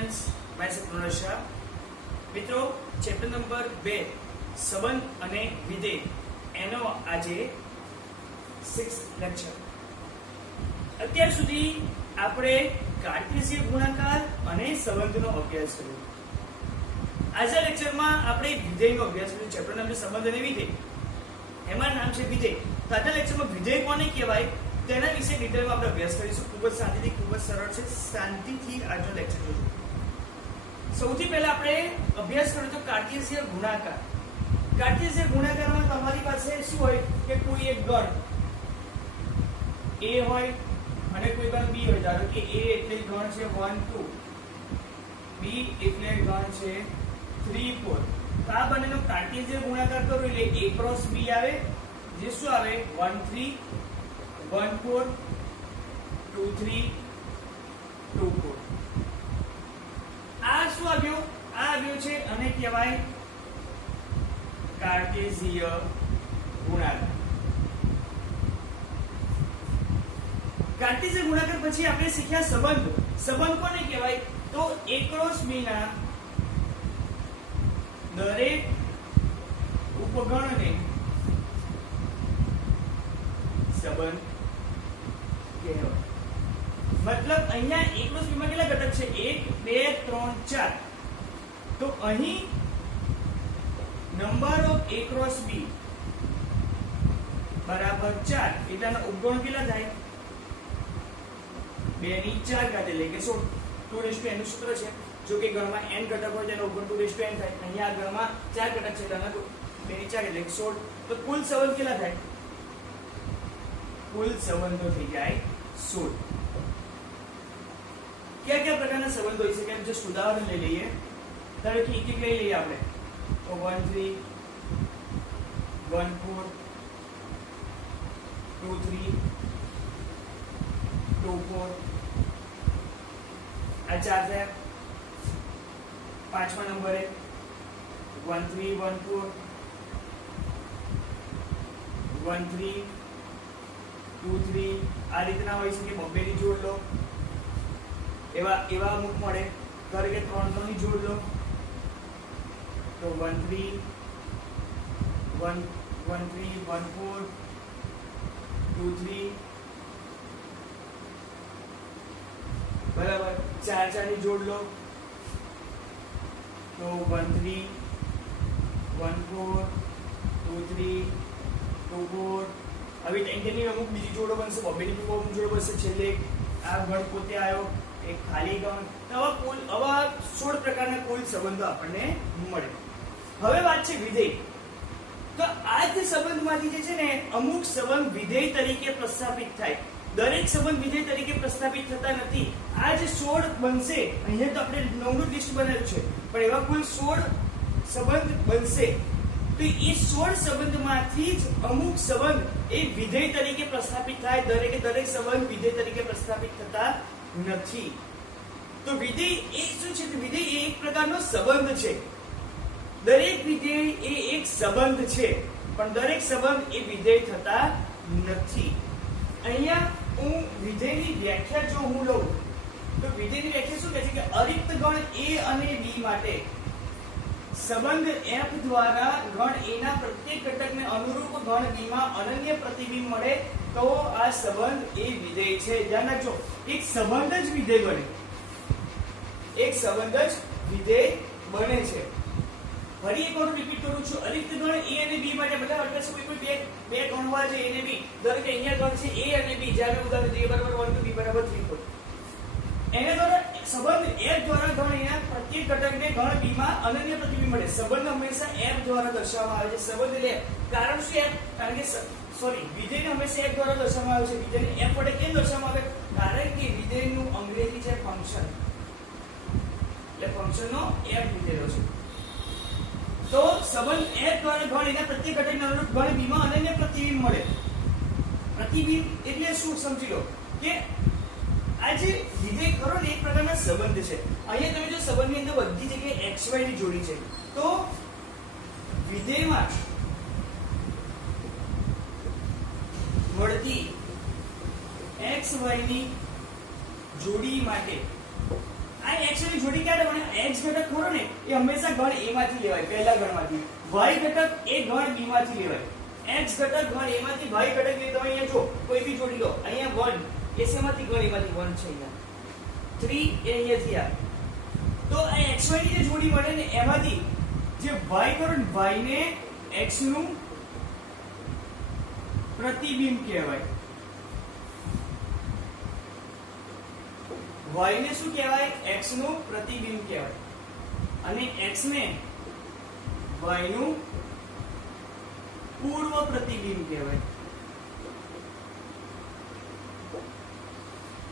students, myself Pranasha. મિત્રો chapter number 2 સંબંધ અને વિધેય એનો આજે 6th લેક્ચર. અત્યાર સુધી આપણે કાર્ટેશિયન ગુણાકાર અને સંબંધનો અભ્યાસ કર્યો. આજના લેક્ચરમાં આપણે વિધેયનો અભ્યાસ કર્યો. ચેપ્ટર નામ છે સંબંધ અને વિધેય, એમાં નામ છે વિધેય. તો આજના લેક્ચરમાં વિધેય કોને કહેવાય તેના વિશે ડિટેલમાં આપણે અભ્યાસ કરીશું. ખૂબ જ શાંતિથી, ખૂબ જ સરળ છે. શાંતિથી આજનો લેક્ચર જોજો. સૌથી પહેલા આપણે અભ્યાસ કર્યો તો કાર્ટેશિયન ગુણાકાર. કાર્ટેશિયન ગુણાકારમાં તમારી પાસે શું હોય કે કોઈ એક ગણ a હોય અને કોઈ ગણ b હોય. ધારો કે a એટલે ગણ છે 1 2, b એટલે ગણ છે 3 4. તો આ બંનેનો કાર્ટેશિયન ગુણાકાર કરો એટલે a ક્રોસ b આવે, જે શું આવે 1 3 1 4 2 3 2 4. આ શું આવ્યું? આ આવ્યું છે અને કહેવાય કાર્ટેશિયન ગુણાકાર. કાર્ટેશિયન ગુણાકાર પછી આપણે શીખ્યા સંબંધ. સંબંધ કોને કહેવાય? તો a ક્રોસ b ના દરેક ઉપગણને સંબંધ કહેવાય. મતલબ અહીંયા a ક્રોસ b માં કેટલા ઘટક છે? 1 2 3 4. તો અહીં number of a cross b બરાબર 4. એટલાના ઉપગણ કેટલા થાય? 2 ની 4 ઘાત એટલે કે 16. 2n નું સૂત્ર છે. જો કે ગણમાં n ઘટક હોય તેનો ઉપગણ 2n થાય. અહીંયા ગણમાં 4 ઘટક છે તેના 2 ની 4 એટલે 16. તો કુલ સંબંધ કેટલા થાય? કુલ સંબંધો થઈ જાય 16. क्या क्या प्रकारના સંબંધ હોય છે કે જસ્ટ ઉદાહરણ લઈ લઈએ. ધારો કે એક એક લઈ લઈએ આપણે. તો 1 3 1 4 2 3 2 4. આ ચાર થયા. પાંચમા નંબરે 1 3 1 4 1 3 2 3. આ રીતના હોય છે કે બબ્બેની જોડ લો, એવા અમુક મળે. ધારો કે 3 ની જોડ લો તો 1 3 1 3 1 4 2 3 બરાબર. 4 ની જોડ લો તો 1 3 1 4 2 3 2 4. હવે ટેન્ટની અમુક બીજી જોડો બનશે, બબ્બેની અમુક જોડો બનશે. છેલ્લે આ ગણ પોતે આવ્યો એક ખાલી ગણ. આવા 16 પ્રકારના કુલ સંબંધો આપણને મળે. હવે વાત છે વિધેય. તો આ જે સંબંધમાંથી જે છે ને અમુક સંબંધ વિધેય તરીકે પ્રસ્થાપિત થાય. દરેક સંબંધ વિધેય તરીકે પ્રસ્થાપિત થતા નથી. આ જે 16 બનશે, અહીંયા તો આપણે 9 નું લિસ્ટ બનાવ્યું છે, પણ એવા કુલ 16 સંબંધ બનશે. તો એ 16 સંબંધમાંથી જ અમુક સંબંધ એ વિધેય તરીકે પ્રસ્થાપિત થાય. દરેક સંબંધ વિધેય તરીકે પ્રસ્થાપિત થતા નથી. તો વિધેય એ શું છે? વિધેય એ એક પ્રકારનો સંબંધ છે. દરેક વિધેય એ એક સંબંધ છે, પણ દરેક સંબંધ એ વિધેય થતા નથી. અહીંયા હું વિધેયની વ્યાખ્યા જો હું લઉં તો વિધેયની વ્યાખ્યા શું કહે છે કે અરિક્ત ગણ a અને b માટે સંબંધ f દ્વારા ગણ a ના પ્રત્યેક ઘટકને અનુરૂપ ગણ b માં અનન્ય પ્રતિબિંબ મળે તો આ સંબંધ એ વિધેય છે. ધ્યાન રાખજો, એક સંબંધ જ વિધેય બને. એક સંબંધ જ વિધેય બને છે. ફરી એક વાર રિપીટ કરું છું. અરિક્ત ગણ a અને b માટે બધા અટકે છે. કોઈ બે ગણ હોય છે a અને b. ધારો કે અહીંયા ગણ છે a અને b, જ્યારે ઉદાહરણ તરીકે બરાબર 1 2 b બરાબર 3 4. એને દ્વારા સંબંધ f દ્વારા ગણ એના પ્રત્યેક ઘટકને ગણ b માં અનન્ય પ્રતિબિંબ મળે. સંબંધ હંમેશા f દ્વારા દર્શાવવામાં આવે છે. સંબંધ એટલે કારણ શું f? કારણ કે વિધેયને હંમેશા f દ્વારા દર્શાવવામાં આવે છે. વિધેયને f વડે કેમ દર્શાવવામાં આવે? કારણ કે વિધેયનું અંગ્રેજી છે ફંક્શન, એટલે ફંક્શનનો f લીધેલો છે. તો સંબંધ f દ્વારા ગણ એના પ્રત્યેક ઘટકને અનુરૂપ ગણ b માં અનન્ય પ્રતિબિંબ મળે. પ્રતિબિંબ એટલે શું સમજી લો કે આ જે વિધેય ખરો ને એક પ્રકારના સંબંધ છે. અહીંયા તમે જો સંબંધની અંદર બધી જગ્યાએ xy ની જોડી છે, તો વિધેયમાં મળતી xy ની જોડી માટે આ x ની જોડી ક્યારે બને? x ઘટક ખરો ને એ હંમેશા ગણ a માંથી લેવાય, પહેલા ગણમાંથી. y ઘટક એ ગણ b માંથી લેવાય. x ઘટક ગણ a માંથી, y ઘટક એટલે તમે અહીંયા જો કોઈ બી જોડી લો. અહીંયા 1 એ શેમાંથી ગણ a માંથી 1 છે, અહીંયા 3 એ અહીંયાથી આ. તો આ xy ની જે જોડી મળે ને એમાંથી જે y કરો ને y ને x નું પ્રતિબિંબ કહેવાય. y ને શું કહેવાય? x નું પ્રતિબિંબ કહેવાય. અને x ને y નું પૂર્વ પ્રતિબિંબ કહેવાય.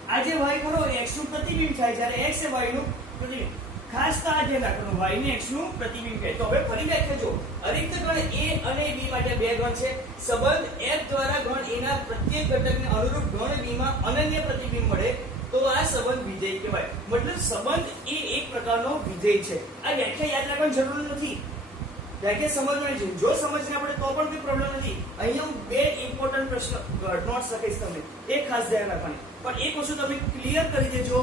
આ જે y કરો x નું પ્રતિબિંબ થાય જ્યારે x એ y નું પ્રતિબિંબ. ખાસ તો આ ધ્યાન રાખવાનું, y ને x નું પ્રતિબિંબ કહે. તો હવે ફરી વ્યાખ્યા જો, અરિક્ત ગણ a અને b માટે બે ગણ છે. સંબંધ f દ્વારા ગણ a ના પ્રત્યેક ઘટકને અનુરૂપ ગણ b માં અનન્ય પ્રતિબિંબ મળે તો આ સંબંધ વિધેય કહેવાય. મતલબ સંબંધ એ એક પ્રકારનો વિધેય છે. આ વ્યાખ્યા યાદ રાખવાની જરૂર નથી, વ્યાખ્યા સમજવાની છે. જો સમજને આપણે તો પણ કોઈ પ્રોબ્લેમ નથી. અહીંયા હું બે ઇમ્પોર્ટન્ટ પ્રશ્ન નોટ્સ લખીશ તમને, એ ખાસ ધ્યાન રાખવાની. પણ એક વસ્તુ તમે ક્લિયર કરી દેજો,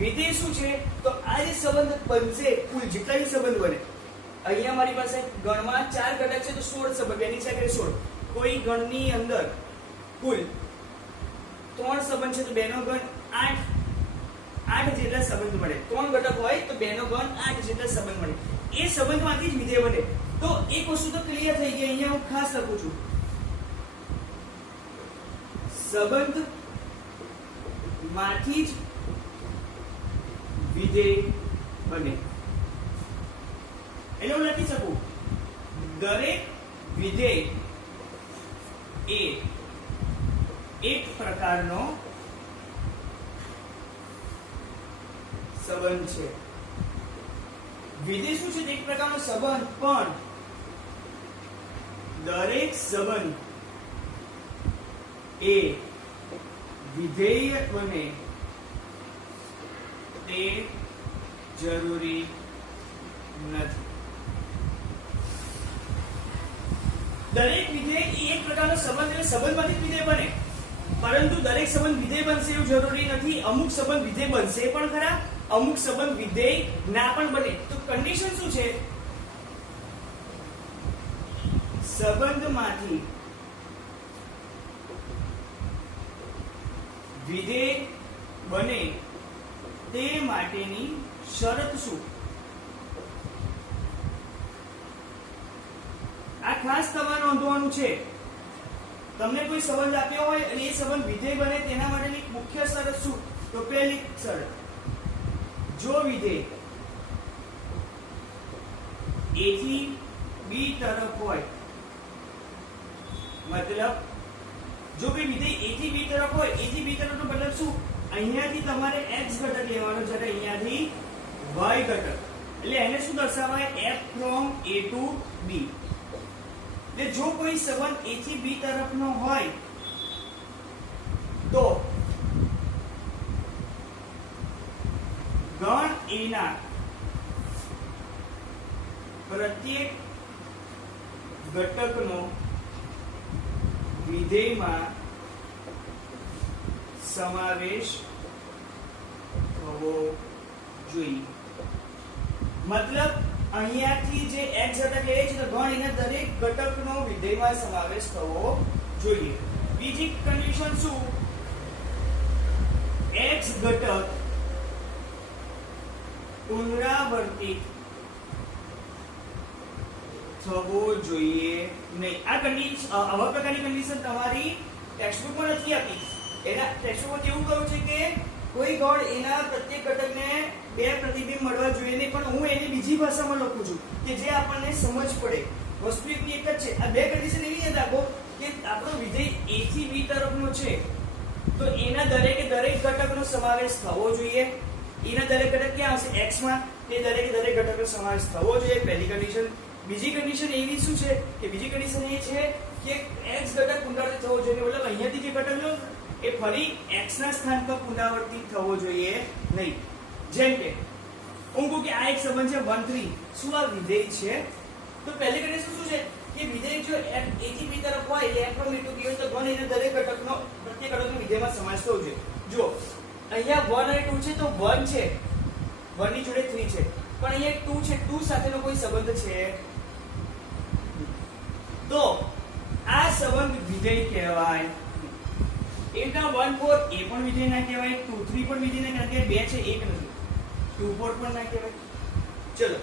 વિધેય શું છે? તો આ જે સંબંધ બનશે, કુલ જેટલા બી સંબંધ બને, અહીંયા મારી પાસે ગણમાં 4 ઘટક છે તો 16 સંબંધ, બેની સાથે 16. કોઈ ગણની અંદર કુલ 3 સંબંધ છે તો બેનો ગણ 8 જેટલા સંબંધ મળે. 3 ઘટક હોય તો બેનો ગણ 8 જેટલા સંબંધ મળે. એ સંબંધમાંથી જ વિધેય બને. તો એક વસ્તુ તો ક્લિયર થઈ ગઈ. અહીંયા હું ખાસ લખું છું, સંબંધ માંથી જ વિધેય બને. એટલે હું લખી શકું, દરેક વિધેય એ એક પ્રકારનો સંબંધ છે. વિધેય શું છે? એક પ્રકારનો સંબંધ, પણ દરેક સંબંધ એ વિધેય બને તે જરૂરી નથી. દરેક વિધેય એ એક પ્રકારનો સંબંધ એટલે સંબંધમાંથી વિધેય બને, પરંતુ દરેક સંબંધ વિધેય બનશે એવું જરૂરી નથી. અમુક સંબંધ વિધેય બનશે પણ ખરા, અમુક સંબંધ વિધેય ના પણ બને. તો કન્ડિશન શું છે? સંબંધમાંથી વિધેય બને તે માટેની શરત શું? આ ખાસ તમારે નોંધવાનું છે. તમને કોઈ સંબંધ આપ્યો હોય અને એ સંબંધ વિધેય બને તેના માટેની મુખ્ય શરત શું? તો પહેલી શરત, જો વિધેય a થી b તરફ હોય, મતલબ જો કોઈ વિધેય a થી b તરફ હોય, a થી b તરફનો મતલબ શું? અહીંયાથી તમારે x ઘટક લેવાનો છે, અહીંયાથી y ઘટક. એટલે એને શું દર્શાવાય? f from a to b. એટલે જો કોઈ સંબંધ a થી b તરફનો હોય તો ગણ a ના પ્રત્યેક ઘટકનો વિધેયમાં સમાવેશ થવો જોઈએ. મતલબ અહીંયાથી જે x ઘટક લે છે તો ગણ એના દરેક ઘટકનો વિધેયમાં સમાવેશ થવો જોઈએ. બીજી કન્ડિશન શું? x ઘટક પુનરાવર્તિત થવો જોઈએ નહીં. આ કન્ડિશન, આવા પ્રકારની કન્ડિશન તમારી ટેક્સ્ટબુકમાં નથી આપી. એના ટેક્સ્ટબુકમાં કેવું કહ્યું છે કે કોઈ ગણ એના પ્રત્યેક ઘટકને બે પ્રતિબિંબ મળવા જોઈએ નહીં, પણ હું એને બીજી ભાષામાં લખું છું કે જે આપણને સમજ પડે. વસ્તુ એક જ છે. આ બે કન્ડિશન એવી યાદ રાખો કે આપણો વિધેય a થી b તરફનો છે તો એના દરેકે દરેક ઘટકનો સમાવેશ થવો જોઈએ. એના દરેક ઘટક ક્યાં આવશે? x માં. તે દરેકે દરેક ઘટકનો સમાવેશ થવો જોઈએ, પહેલી કન્ડિશન. બીજી કન્ડિશન એવી શું છે કે બીજી કન્ડિશન એ છે કે x ઘટક પુનરાવર્તિત થવો જોઈએ. મતલબ અહીંયાથી જે ઘટક લો એ ફરી x ના સ્થાન પર પુનરાવર્તિત થવો જોઈએ નહીં. જેમ કે હું કહું કે આ એક સંબંધ છે 1 3. શું આ વિધેય છે? તો પહેલી કન્ડિશન શું છે કે વિધેય જો a થી b તરફ હોય એટલે f from a to b હોય તો ગણ એના દરેક ઘટકનો પ્રત્યેક ઘટકનો વિધેયમાં સમાવેશ થવો જોઈએ. જો અહીંયા 1 અને 2 છે તો 1 છે, 1 ની જોડે 3 છે, પણ અહીંયા 2 છે, 2 સાથેનો કોઈ સંબંધ છે તો આ સંબંધ વિધેય કહેવાય. એકદમ 1 4 એ પણ વિધેય ના કહેવાય, 2 3 પણ વિધેય ના, કારણ કે 2 છે 1 નથી. 2 4 પણ ના કહેવાય. ચલો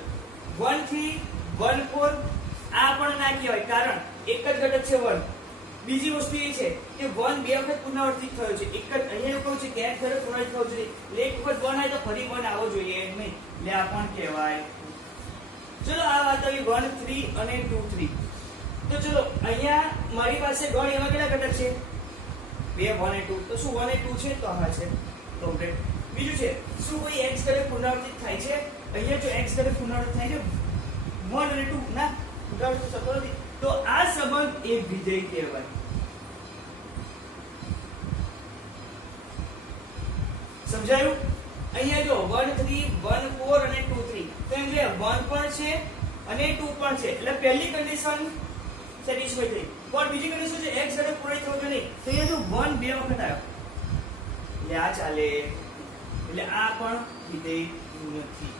1 3 1 4 આ પણ ના કહેવાય, કારણ એક જ ઘટક છે 1. બીજી વસ્તુ એ છે કે 1 બે વખત પુનરાવર્તિત થયો છે. એક જ અહીંયા એવું કહું છે કે એક ઘટક પુનરાવર્તિત થયો છે, એટલે એક વખત 1 આવે તો ફરી 1 આવવો જોઈએ નહીં, એટલે આ પણ કહેવાય. ચલો આ વાત આવી 1 3 અને 2 3. તો ચલો અહીંયા મારી પાસે ગણ એવા કેટલા ઘટક છે? 2 1 અને 2. તો શું 1 અને 2 છે? તો હા છે. તો બીજું છે શું કોઈ x ઘટક પુનરાવર્તિત થાય છે? અહીંયા જો x ઘટક પુનરાવર્તિત થાય છે 1 અને 2 ના પુનરાવર્તિત થતો નથી, તો આ સંબંધ એક વિધેય કહેવાય. સમજાયું? અહીંયા જો 1 3 1 4 અને 2 3, તો એમ જે 1 પણ છે અને 2 પણ છે, એટલે પહેલી કન્ડિશન સેટિસ્ફાઈ થઈ. પણ બીજી કન્ડિશન છે x ઘટક પૂરો થવો જોઈએ નહીં, તો અહીંયા જો 1 બે વખત આવ્યો એટલે આ ચાલે, એટલે આ પણ વિધેય નથી.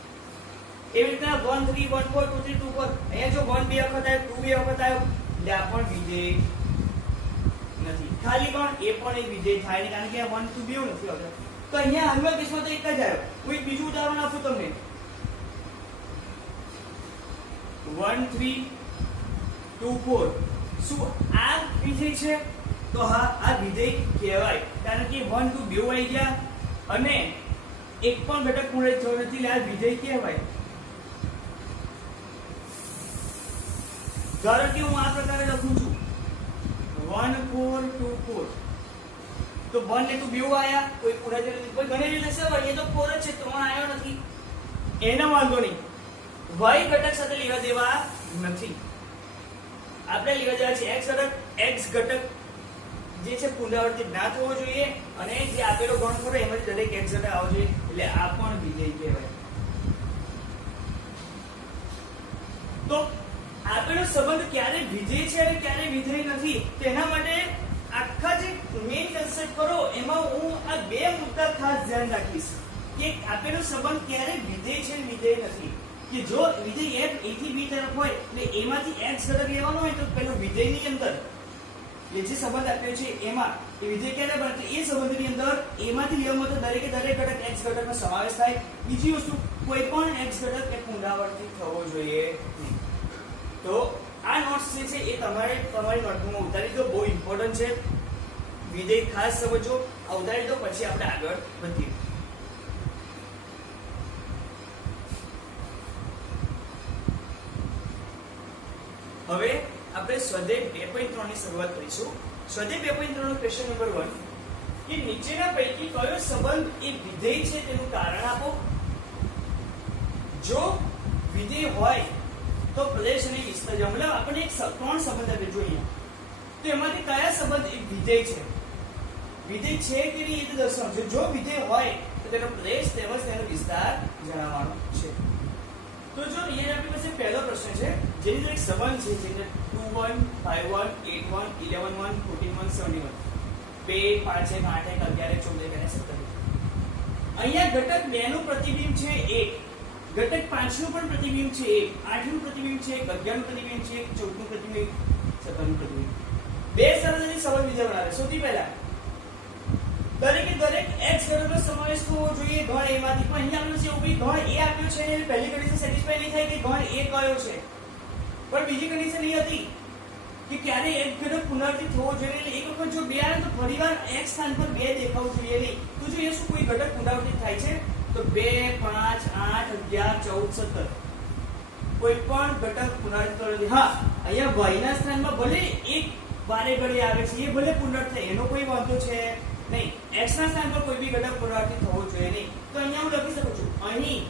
એવી રીતના 1 3 1 4 2 3 2 4, અહીંયા જો 1 બે વખત આવ્યો, 2 બે વખત આવ્યો એટલે આ પણ વિધેય નથી. ખાલી પણ એ પણ એક વિધેય થાય નહીં, કારણ કે આ 1 2 બે નથી આવતા. તો અહીંયા હાલમાં કેસમાં તો એક જ આવ્યો. કોઈ બીજું ઉદાહરણ આપું તમને. 1 3 2 4, શું આ વિધેય છે? તો હા આ વિધેય કહેવાય, કારણ કે 1 2 બે આવી ગયા અને એક પણ ઘટક પૂર્ણ થયો નથી, એટલે આ વિધેય કહેવાય. ધારો કે હું આ પ્રકારે લખું છું 1 4 2 4, તો 1 ને 2 બે આયા, કોઈ પૂરા થયો નથી. કોઈ ઘણી રીતે છે એ તો 4 જ છે, 3 આવ્યો નથી, એનો વાંધો નહીં. y ઘટક સાથે લેવા દેવા નથી, આપણે લેવા દેવા છે x ઘટક. x ઘટક જે છે પુનરાવર્તિત ના થવો જોઈએ, અને જે આપેલો ગણખરો એમાંથી દરેક x ઘટક આવવો જોઈએ, એટલે આ પણ વિધેય કહેવાય. તો આપેલો સંબંધ ક્યારે વિધેય છે અને ક્યારે વિધેય નથી, તેના માટે આખા જે મેઇન કન્સેપ્ટ કરો એમાં હું આ બે મુદ્દા ખાસ ધ્યાન રાખીશ કે આપેલો સંબંધ ક્યારે વિધેય છે અને વિધેય નથી. કે જો વિધેય f a થી b તરફ હોય એટલે એમાંથી x ઘટક લેવાનો હોય તો પેલો વિધેયની અંદર એ જે સંબંધ આપ્યો છે એમાં એ વિધેય ક્યારે બને? એ સંબંધની અંદર એમાંથી લેવામાં તો દરેકે દરેક ઘટક x ઘટકનો સમાવેશ થાય. બીજી વસ્તુ, કોઈ પણ x ઘટક એ પુનરાવર્તિત થવો જોઈએ નહીં. તો આ નોટ્સ જે છે એ તમારી નોટબુકમાં ઉતારી દો, બહુ ઇમ્પોર્ટન્ટ છે. વિધેય ખાસ સમજો, આ ઉતારી દો, પછી આપણે આગળ વધીએ. હવે આપણે સ્વાધ્યાય 2.3 ની શરૂઆત કરીશું. સ્વાધ્યાય 2.3 નો ક્વેશ્ચન નંબર 1 કે નીચેના પૈકી કયો સંબંધ એ વિધેય છે તેનું કારણ આપો. જો વિધેય હોય તો પ્રદેશ અને વિસ્તાર, મતલબ આપણે એક ત્રણ સંબંધ આપે જોઈએ, તો એમાંથી કયા સંબંધ એક વિધેય છે? વિધેય છે કે નહીં એ તો દર્શાવજો. જો વિધેય હોય તો તેનો પ્રદેશ તેમજ તેનો વિસ્તાર જણાવવાનો છે. તો જો અહીંયા આપણી પાસે પહેલો પ્રશ્ન છે, જેની અંદર એક સંબંધ છે, જેને 2 1 5 1 8 1 11 1 14 1 71 2 5 1 8 1 11 14 અને 17. અહીંયા ઘટક 2 નું પ્રતિબિંબ છે 1, ઘટક 5 નું પણ પ્રતિબિંબ છે 1, 8 નું પ્રતિબિંબ છે 1, 11 નું પ્રતિબિંબ છે 1, 14 નું પ્રતિબિંબ, 17 નું પ્રતિબિંબ. બે સરળતાથી સંબંધ વિધેય બનાવે. સૌથી પહેલા દરેકે દરેક x ઘટકનો સમાવેશ થવો જોઈએ ગણ a માંથી. પણ અહીંયા આપણે એવું ગણ a આપ્યો છે એટલે પહેલી કન્ડિશન સેટિસ્ફાઈ નહીં થાય કે ગણ a કયો છે. પણ બીજી કન્ડિશન એ હતી કે ક્યારે એક ઘટક પુનરાવર્તિત થવો જોઈએ. એટલે એક વખત જો 2 આવે તો ફરીવાર x સ્થાન પર 2 દેખાવું જોઈએ નહીં. તો જો એ શું કોઈ ઘટક પુનરાવર્તિત થાય છે તો 2 5 8 11 14 17 કોઈ પણ ઘટક પુનરાવર્તિત થતો નથી. હા, અહીંયા y ના સ્થાનમાં ભલે એક વારે ઘડી આવે છે, એ ભલે પુનરાવર્તિત થાય, એનો કોઈ વાંધો છે નહીં. x ના સ્થાન પર કોઈ બી ઘટક પુનરાવર્તિત થવો જોઈએ નહીં. તો અહીંયા હું લખી શકું છું, અહીં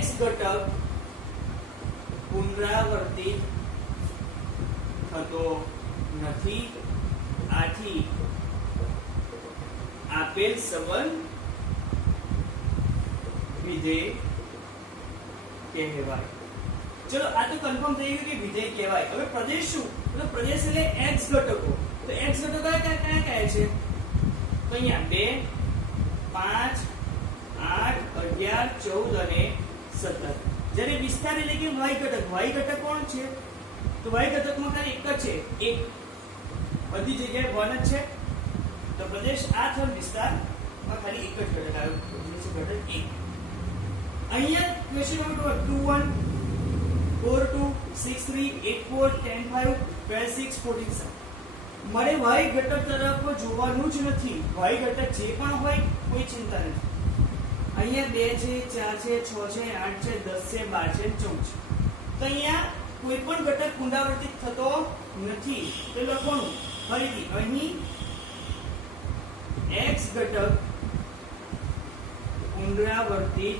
x ઘટક પુનરાવર્તિત થતો નથી, આથી આપેલ સંબંધ વિધેય કહેવાય. ચલો આ તો કન્ફર્મ થઈ ગયું કે વિધેય કહેવાય. હવે પ્રદેશ શું? તો પ્રદેશ એટલે x ઘટકો. તો x ઘટકો કયા કયા છે? તો અહીંયા 2 5 8 11, 14 અને 17. જ્યારે વિસ્તાર એટલે કે y ઘટક કોણ છે? તો y ઘટકમાં ખાલી એક જ છે, એક. બધી જગ્યાએ 1 જ છે. તો પ્રદેશ આ થયો વિસ્તારમાં ખાલી એક જ ઘટક આવ્યો, જે છે ઘટક 1. અહીંયા ક્વેશ્ચન નંબર 21 4 2 6 3 8 4 10 5 12 6 14 7. મારે y ઘટક તરફ જોવાનું જ નથી. y ઘટક જે પણ હોય કોઈ ચિંતા નથી. અહીંયા 2 છે, 4 છે, 6 છે, 8 છે, 10 છે, 12 છે, 14 છે. તો અહીંયા કોઈ પણ ઘટક પુનરાવર્તિત થતો નથી. તો લખવાનું ફરીથી અહીં x ઘટક પુનરાવર્તિત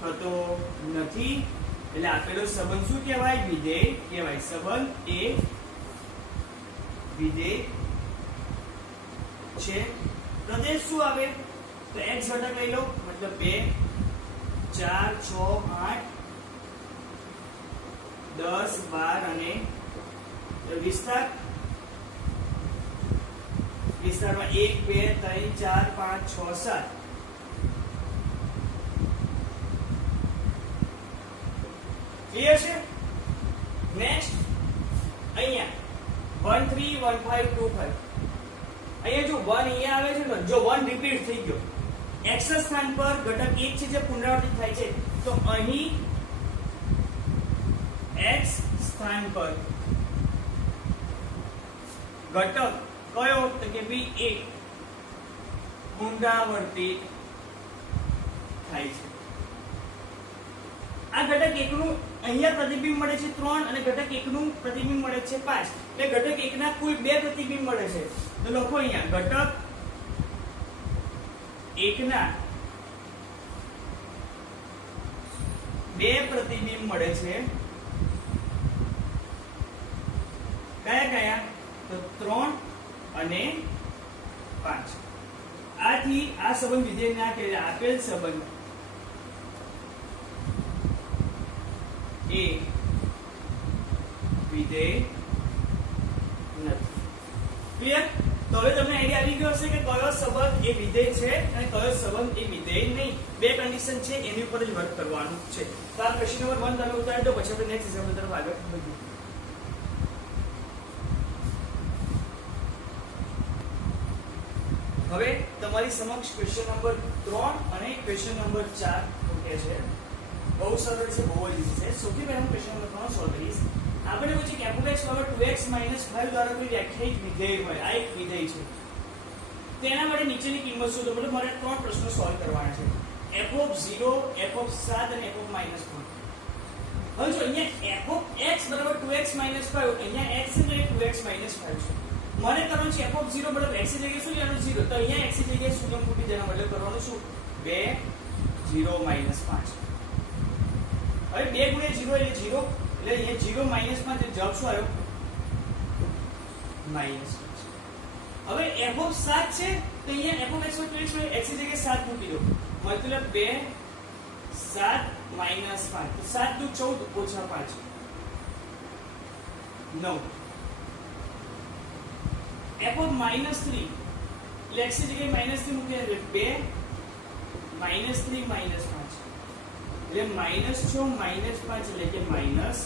થતો નથી. એટલે આપેલો સંબંધ શું કહેવાય? વિધેય કહેવાય. સંબંધ એ વિધેય છે. પ્રદેશ શું આવે? તો x ઘટક લઈ લો, મતલબ 2 4 6 8 10 12 અને વિસ્તારમાં 1 2 3 4 5 6 7. ક્લિયર છે? નેક્સ્ટ અહીંયા 1 3 1 5 2 5. અહીંયા જો 1 અહીંયા આવે છે ને, જો 1 રિપીટ થઈ ગયો, x ના સ્થાન પર ઘટક 1 છે જે પુનરાવર્તિત થાય છે, તો અહીં x સ્થાન પર ઘટક કયો? તો કે ભઈ 1 પુનરાવર્તિત થાય છે. આ ઘટક 1 નું અહીંયા પ્રતિબિંબ મળે છે 3 અને ઘટક 1 નું પ્રતિબિંબ મળે છે 5. એટલે ઘટક 1 ના કુલ 2 પ્રતિબિંબ મળે છે. તો લખો અહીંયા ઘટક 1 ના 2 પ્રતિબિંબ મળે છે. કયા કયા? તો 3 અને 5. આથી આ સંબંધ વિધેય ના કહેવાય. આપેલ સંબંધ એ વિધેય નથી. ક્લિયર? તો હવે તમને આઈડિયા આવી ગયો હશે કે કયો સંબંધ એ વિધેય છે અને કયો સંબંધ એ વિધેય નહીં. બે કન્ડિશન છે, એની ઉપર જ વર્ક કરવાનું છે. તો આ ક્વેશ્ચન નંબર 1 તમે ઉતારી દો, પછી આપણે નેક્સ્ટ એક્ઝામ્પલ તરફ આગળ વધીએ. હવે તમારી સમક્ષ ક્વેશ્ચન નંબર 3 અને ક્વેશ્ચન નંબર 4 મૂકે છે. બહુ સરળ છે, બહુ જ ઈઝી છે. સૌથી પહેલા હું ક્વેશ્ચન નંબર 3 સોલ્વ કરીશ. આપણે પછી કે f(x) 2x - 5 દ્વારા કોઈ વ્યાખ્યાયિત વિધેય હોય, આ એક વિધેય છે. તેના માટે નીચેની કિંમત શોધો. મતલબ મારે 3 પ્રશ્નો સોલ્વ કરવાના છે. f(0), f(7) અને f(-5). હવે જો અહીંયા f(x) 2x - 5, અહીંયા x એટલે 2x - 5 છે. મને કરવાનું છે f(0) મતલબ x ની જગ્યાએ શું લેવાનું? 0. તો અહીંયા x ની જગ્યાએ શૂન્ય મૂકી દેવાનો, મતલબ કરવાનું શું? 2 0 - 5. હવે 2 × 0 એટલે 0, એટલે અહીંયા 0 - 5 જવાબ શું આવ્યો? -5. હવે f(7) છે, તો અહીંયા f(x) 2x x ની જગ્યાએ 7 મૂકી દો, મતલબ 2 7 - 5. તો 7 દુ 14 - 5 9. f(-3) એટલે x ની જગ્યાએ -3 મૂકી દો, 2 -3 - 5 એટલે -6 - 5 એટલે કે -11.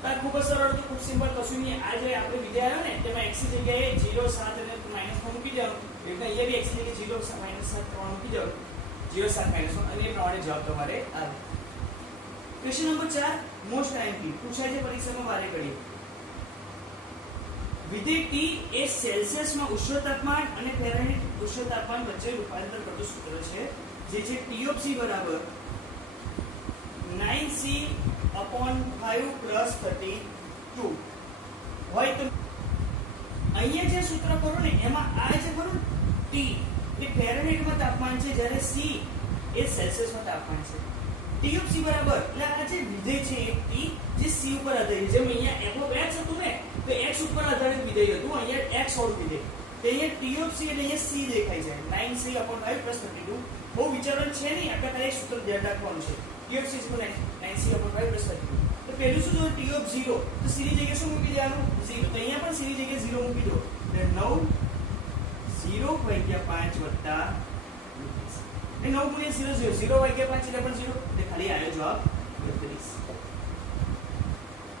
તો આ ખૂબ જ સરળ, તો ખૂબ સિમ્પલ, કશું નહીં. આ જે આપણે વિધેય આવ્યો ને તેમાં x ની જગ્યાએ 0 7 અને -1 મૂકી દેવાનું, એટલે અહીંયા બી x ની જગ્યાએ 0 7 3 મૂકી દેવાનું, 0 7 -1 અને એ પ્રમાણે જવાબ તમારે આવે. ક્વેશ્ચન નંબર 4 મોસ્ટ ટાઈમથી પૂછાય છે પરીક્ષામાં વારે ઘડીએ. વિધેય T એ સેલ્સિયસમાં ઉષ્ણ તાપમાન અને ફેરનહીટ ઉષ્ણ તાપમાન વચ્ચે રૂપાંતર કરતું સૂત્ર છે, જે છે T(c) = 9c/5 + 32 હોય. તો અહીંયા જે સૂત્ર કરો ને એમાં આ જે ખરું T એ ફેરનહીટમાં તાપમાન છે, જ્યારે C એ સેલ્સિયસમાં તાપમાન છે. T(c) બરાબર, એટલે આ જે વિધેય છે એ T જે C ઉપર આધારિત છે. જેમ અહીંયા f(x) હતું ને, તો x ઉપર આધારિત વિધેય હતું, અહીંયા x વાળું વિધેય. તો અહીંયા T(c) એટલે અહીંયા C દેખાય છે, 9c/5 + 32. બહુ વિચારવાનું છે નહીં, આપણે ખાલી સૂત્ર ધ્યાન રાખવાનું છે. T(c) = 9c/5 + 32. તો પહેલું શું જોયું? T(0), તો c ની જગ્યાએ શું મૂકી દેવાનું? 0. તો અહીંયા પણ c ની જગ્યાએ 0 મૂકી દો, એટલે 9 0 0 ભાગ્યા 5 વત્તા 9 ગુણ્યા 0 0 ભાગ્યા 5 એટલે પણ 0 એટલે ખાલી આવ્યો જવાબ 32.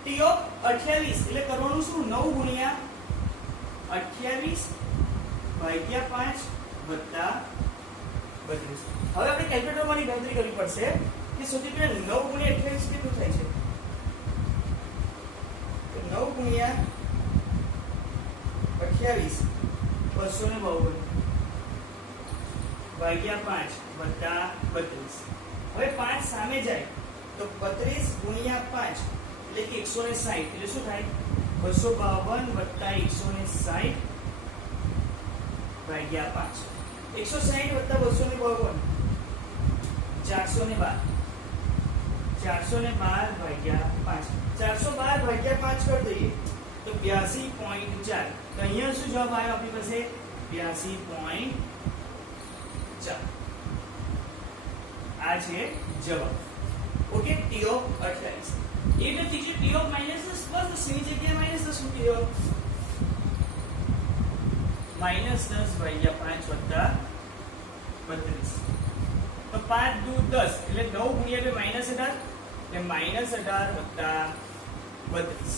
ટી ઓફ 28 એટલે કરવાનું શું 9 ગુણ્યા 28 ભાગ્યા 5 વત્તા 32. હવે આપણે કેલ્ક્યુલેટરમાંની ગણતરી કરવી પડશે કે સૌથી પહેલા 9 ગુણ્યા 28 કેટલું થાય છે? તો 9 ગુણ્યા 28 252 ભાગ્યા 5 વત્તા 32. હવે 5 સામે જાય તો 32 ગુણ્યા 5 એટલે કે 160 એટલે શું થાય 252 વત્તા 160 ભાગ્યા 5. 160 વત્તા 252 412 412 ભાગ્યા 5. 412 ભાગ્યા 5 કરી દઈએ તો 82.4. તો અહીંયા શું જવાબ આવ્યો આપણી પાસે 82.4. આ છે જવાબ. Okay, T of 28. એ રીતે ટી ઓફ -10 પ્લસ 10 ની જગ્યાએ -10 મૂકી દો. -10 ભાગ્યા 5 વત્તા 32. તો 5 દુ 10 એટલે 9 ગુણ્યા 2 -18 એટલે -18 વત્તા 32.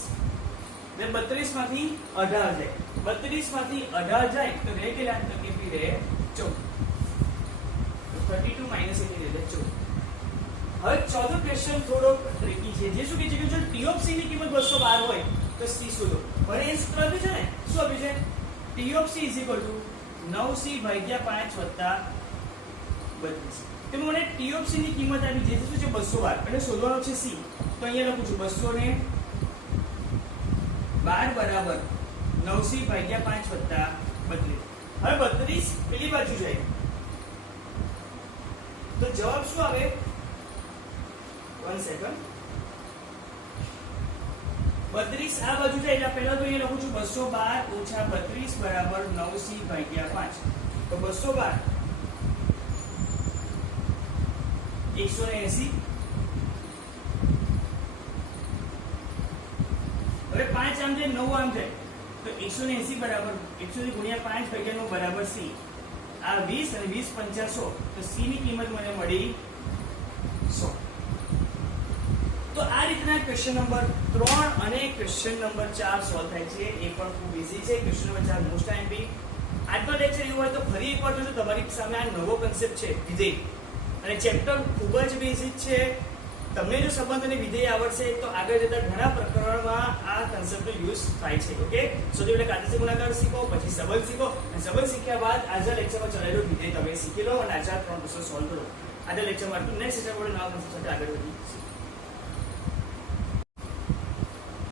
એટલે 32 માંથી 18 જાય. 32 માંથી 18 જાય તો રહે કેટલા? તો કેટલી રહે 14. તો 32 માઈનસ એટલે 14. હવે ચોથો ક્વેશ્ચન થોડો ટ્રિકી છે. જે શું કહે છે કે જો ટી ઓફ સી ની કિંમત 212 હોય તો સી શોધો. હવે એ સૂત્ર આપ્યું છે ને, શું આપ્યું છે? T of she is equal to 9c ભાગ્યા 5 વત્તા 32. તો મને ટી ઓફ સી ની કિંમત આવી જે શું છે 212 અને શોધવાનો છે સી. તો અહીંયા લખું છું 212 બરાબર 9c ભાગ્યા 5 વત્તા 32. હવે 32 પેલી બાજુ જાય તો જવાબ શું આવે? 1 સેકન્ડ. 32 આ બાજુ જાય એટલે પહેલા તો અહીંયા લખું છું 212 ઓછા 32 બરાબર 9c ભાગ્યા 5. તો 212 180. હવે 5 આમ જાય 9 આમ જાય તો 180 બરાબર 180 ગુણ્યા 5 ભાગ્યા 9 બરાબર c. આ 20 અને 20 50 100 તો c ની કિંમત મને મળી 100. તો આ રીતના ક્વેશ્ચન નંબર 3 અને ક્વેશ્ચન નંબર 4 સોલ્વ થાય છે. એ પણ ખૂબ ઈઝી છે. ક્વેશ્ચન નંબર 4 મોસ્ટ ટાઈમ આજનો લેક્ચર એવું હોય તો ફરી એકવાર જોજો. તમારી સામે આ નવો કન્સેપ્ટ છે વિધેય અને ચેપ્ટર ખૂબ જ બેઝિક છે. તમને જો સંબંધ અને વિધેય આવડશે તો આગળ જતા ઘણા પ્રકરણમાં આ કન્સેપ્ટનો યુઝ થાય છે. ઓકે, સૌથી પહેલા કાર્ટેશિયન ગુણાકાર શીખો, પછી સંબંધ શીખો અને સંબંધ શીખ્યા બાદ આજના લેક્ચરમાં ચલાવેલું વિધેય તમે શીખી લો અને આજના 3 ક્વેશ્ચન સોલ્વ કરો. આજના લેક્ચરમાં નેક્સ્ટ લેક્ચરમાં નવા કન્સેપ્ટ સાથે આગળ વધીશું.